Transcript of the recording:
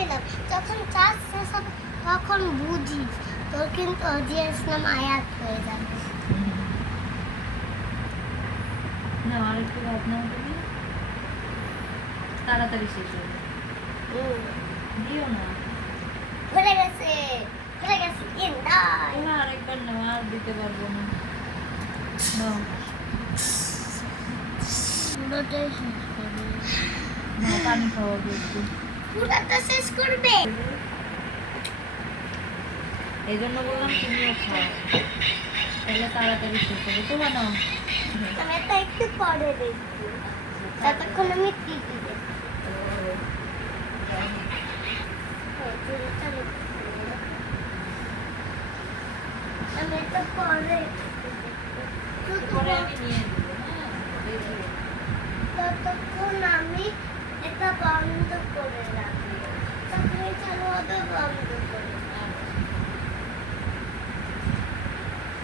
নিলাম, যখন চার্জ শেষ হবে তখন বুঝিস, তোর কিন্তু অডিয়েন্স নাম আয়াত হয়ে যাবে। না আরেকটু ভাবনা করি, তাড়াতাড়ি শেষ হবে। দিও না, ভুলে গেছে ইন্দাই। না আরেকবার নাও, আর দিতে পারবো না। নাও পুরোটাই শেষ করবে, নাও, পানি খাওয়াবো একটু। পুরোটা শেষ করবে। এই জন্য বললাম তুমিও খাও, তাহলে তাড়াতাড়ি শেষ হবে। তোমার নাও। আমি তো একটু পরে দেখবো, ততক্ষণ আমি টিভি দেখবো। আমি তো পরে পরে আমি নিয়ে দেবো। হ্যাঁ দেখি। ততক্ষণ আমি এটা বন্ধ করে রাখবো, তখন চালু হবে বন্ধ।